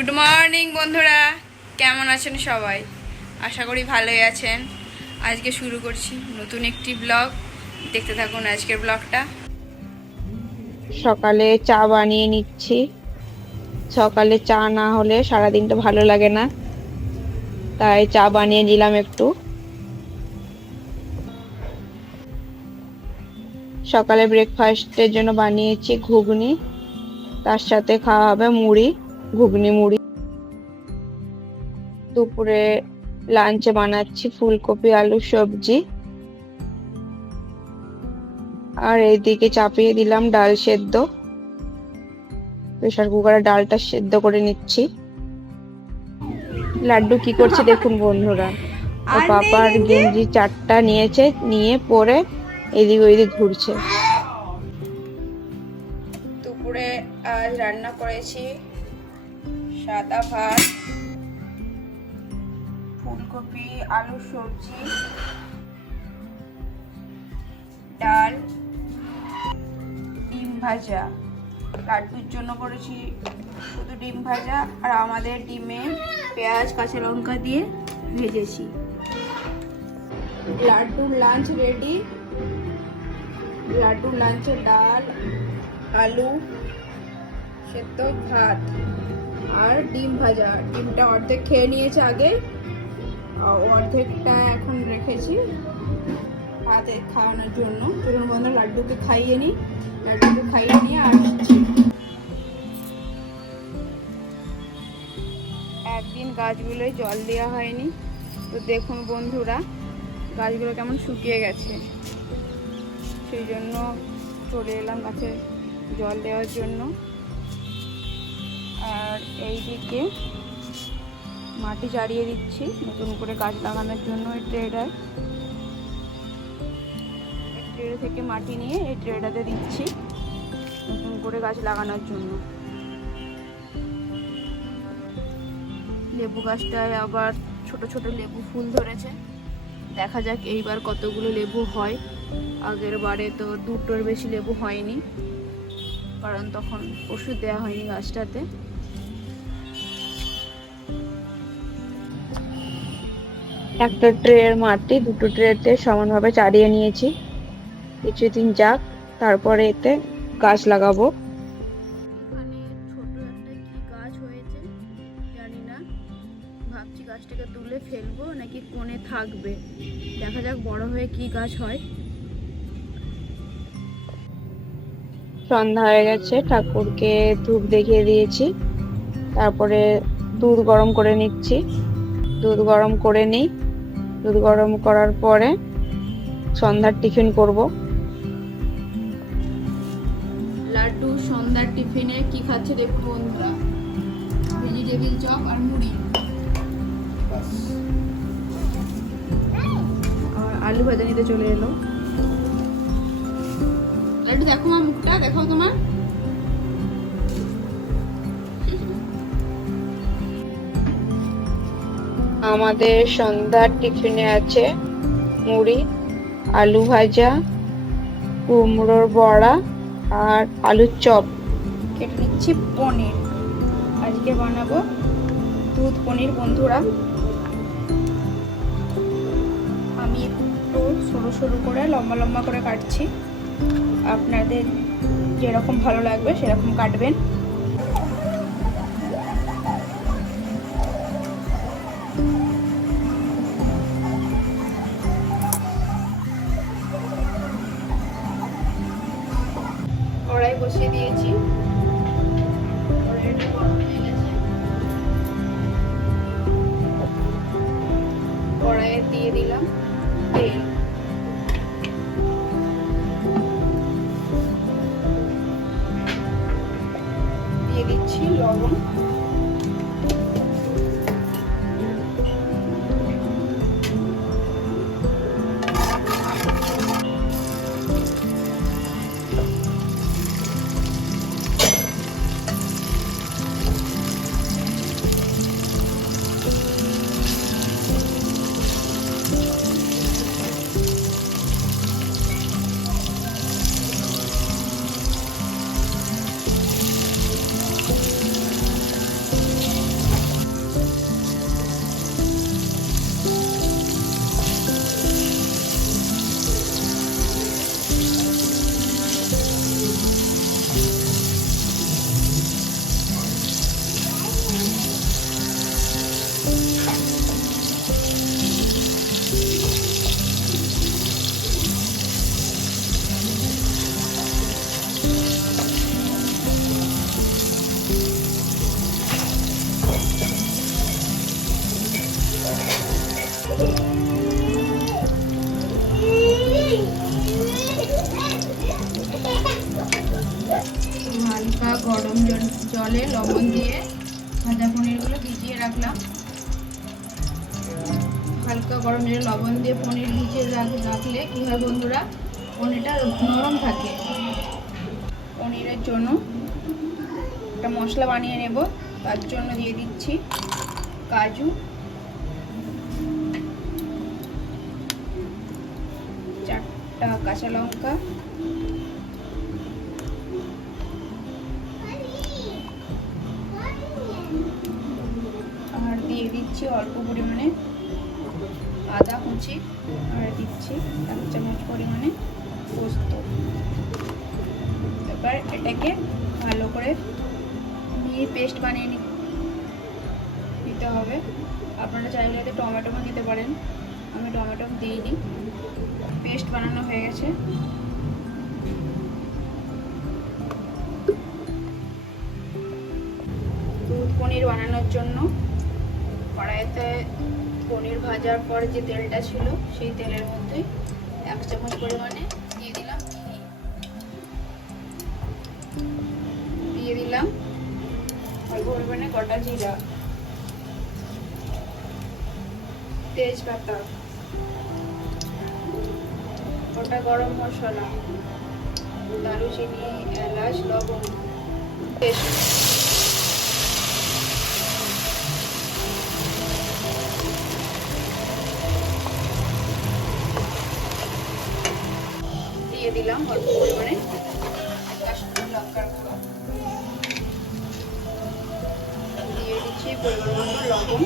Good morning বন্ধুরা, কেমন আছেন সবাই? আশা করি ভালোই আছেন। আজকে শুরু করছি নতুন একটি ব্লগ। দেখতে থাকুন আজকের ব্লগটা। সকালে চা বানিয়ে নিচ্ছি। সকালে চা না হলে সারাদিনটা ভালো লাগে না, তাই চা বানিয়ে নিলাম একটু। সকালে ব্রেকফাস্টের জন্য বানিয়েছি ঘুগনি, তার সাথে খাওয়া হবে মুড়ি, ঘুগনি মুড়ি। দুপুরে লাঞ্চে বানাচ্ছি ফুলকপি আলু সবজি, আর এইদিকে চাপিয়ে দিলাম ডাল সেদ্ধ। প্রেসার কুকারে ডালটা সেদ্ধ করে নিচ্ছি। লাড্ডু কি করছে দেখুন বন্ধুরা, ও পাপার গেঞ্জি চারটা নিয়েছে, নিয়ে পরে এদিক ওইদিক ঘুরছে। দুপুরে আজ রান্না করেছি সাদা ভাত, ফুলকপি আলু সবজি, ডাল, ডিম ভাজা। লাড্ডুর জন্য করেছি শুধু ডিম ভাজা, আর আমাদের ডিমে পেঁয়াজ কাঁচা লঙ্কা দিয়ে ভেজেছি। লাড্ডুর লাঞ্চ রেডি। লাড্ডুর লাঞ্চে ডাল, আলু সেদ্ধ, ভাত আর ডিম ভাজা। ডিমটা অর্ধেক খেয়ে নিয়েছে আগে, অর্ধেকটা এখন রেখেছি ভাতে খাওয়ানোর জন্য। চলুন বন্ধু লাড্ডুকে খাইয়ে নিই। লাড্ডুকে খাইয়ে নিয়ে আসছি। একদিন গাছগুলোয় জল দেওয়া হয়নি, তো দেখুন বন্ধুরা গাছগুলো কেমন শুকিয়ে গেছে। সেই জন্য চলে এলাম গাছে জল দেওয়ার জন্য। আর এইদিকে মাটি চাড়িয়ে দিচ্ছি নতুন করে গাছ লাগানোর জন্য। এই ট্রেটায় থেকে মাটি নিয়ে এই ট্রেটাতে দিচ্ছি নতুন করে গাছ লাগানোর জন্য। লেবু গাছটায় আবার ছোট ছোট লেবু ফুল ধরেছে, দেখা যাক এইবার কতগুলো লেবু হয়। আগের বারে তো দুটোর বেশি লেবু হয়নি, কারণ তখন ওষুধ দেওয়া হয়নি গাছটাতে। একটা ট্রের মাটি দুটো ট্রেতে সমানভাবে চাড়িয়ে নিয়েছি। কিছুদিন যাক, তারপরে এতে গাছ লাগাবো। এখানে ছোট একটা কি গাছ হয়েছে জানি না, ভাবছি গাছটাকে তুলে ফেলবো নাকি কোণে থাকবে। দেখা যাক বড় হয়ে কি গাছ হয়। সন্ধ্যা হয়ে গেছে, ঠাকুরকে ধূপ দেখিয়ে দিয়েছি। তারপরে দুধ গরম করে নিচ্ছি। দুধ গরম করে নিই। দুধ গরম করার পরে সন্ধ্যার টিফিন করব। লাড্ডু সন্ধ্যার টিফিনে কি খাচ্ছে দেখুন বন্ধুরা, ভেজিটেবিল চপ আর মুড়ি, আর আলু ভাজা নিতে চলে এলো। লাড্ডু দেখো মা, মুখটা দেখাও তোমার। আমাদের সন্ধ্যার টিফিনে আছে মুড়ি, আলু ভাজা, কুমড়োর বড়া আর আলুর চপ। কেটে নিচ্ছি পনির। আজকে বানাবো দুধ পনির বন্ধুরা। আমি একটু সরু সরু করে লম্বা লম্বা করে কাটছি, আপনাদের যেরকম ভালো লাগবে সেরকম কাটবেন। কড়াই বসিয়ে দিয়েছি, কড়াইটা গরম হয়ে গেছে। কড়াইয়ে দিয়ে দিলাম তেল। দিয়ে দিচ্ছি লবণ, জলে লবণ দিয়ে ভাজা পনিরগুলো ভিজিয়ে রাখলাম। হালকা গরম জলে লবণ দিয়ে পনির ভিজিয়ে রাখলে কী হয় বন্ধুরা, পনিরটা নরম থাকে। পনিরের জন্য একটা মশলা বানিয়ে নেব, তার জন্য দিয়ে দিচ্ছি কাজু, চারটা কাঁচা লঙ্কা, আর দিয়ে দিচ্ছি অল্প পরিমাণে আদা কুচি, আর দিচ্ছি 1 চামচ পরিমাণে পোস্ত। এবার এটাকে ভালো করে মিহি পেস্ট বানিয়ে নিতে হবে। আপনারা চাইলে এতে টমেটো দিতে পারেন, আমি টমেটো দিইনি। পেস্ট বানানো হয়ে গেছে। দুধ পনির বানানোর জন্য কড়াইতে পনির ভাজার পর যে তেলটা ছিল সেই তেলের মধ্যে 1 চামচ পরিমাণে দিয়ে দিলাম ঘি, দিয়ে দিলাম অল্প পরিমাণে গোটা জিরা, তেজপাতা, গোটা গরম মশলা, দারুচিনি, এলাচ, লবঙ্গ, দিয়ে দিলাম অল্প পরিমাণে কাশ্মীরি লঙ্কার গুঁড়ো, দিয়ে দিচ্ছি পরিমাণ মতো লবণ,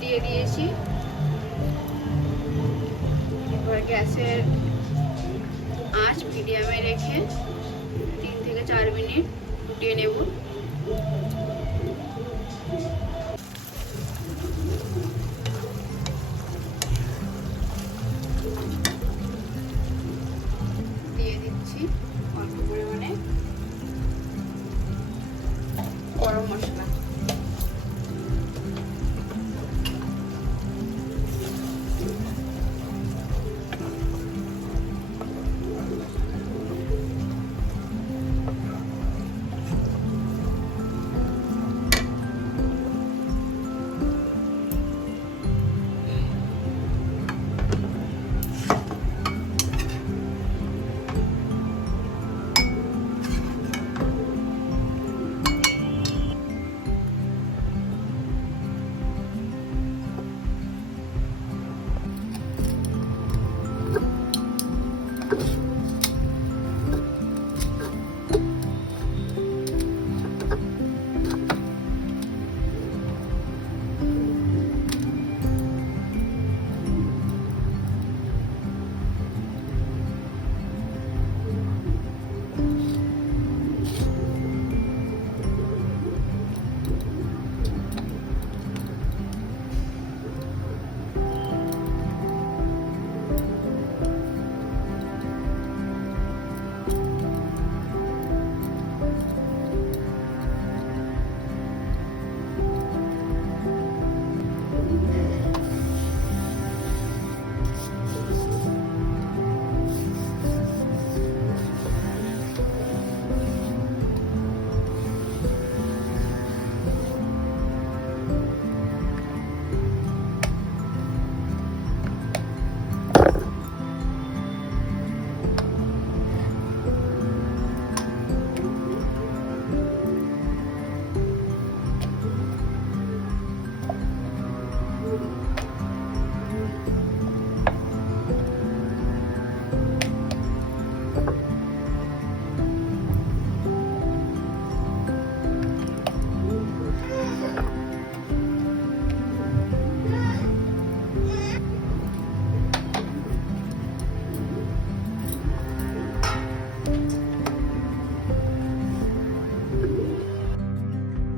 দিয়ে দিয়েছি। এবার গ্যাসের আঁচ মিডিয়ামে রেখে 3 থেকে 4 মিনিট ফুটিয়ে নেব। দিয়ে দিচ্ছি অল্প পরিমাণে গরম মশলা,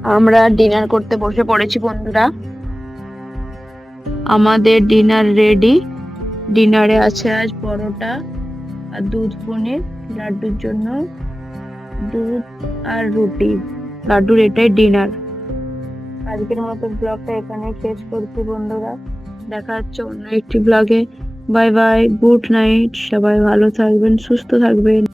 আমরা ডিনার করতে বসে পড়েছি বন্ধুরা। আমাদের ডিনার রেডি। ডিনারে আছে আজ পরোটা আর দুধ পনির, লাড্ডুর জন্য দুধ আর রুটি। লাড্ডুর এটাই ডিনার। আজকের মতো ব্লগটা এখানে শেষ করছি বন্ধুরা। দেখা হচ্ছে অন্য একটি ব্লগে। Bye bye, good night. সবাই ভালো থাকবেন, সুস্থ থাকবেন।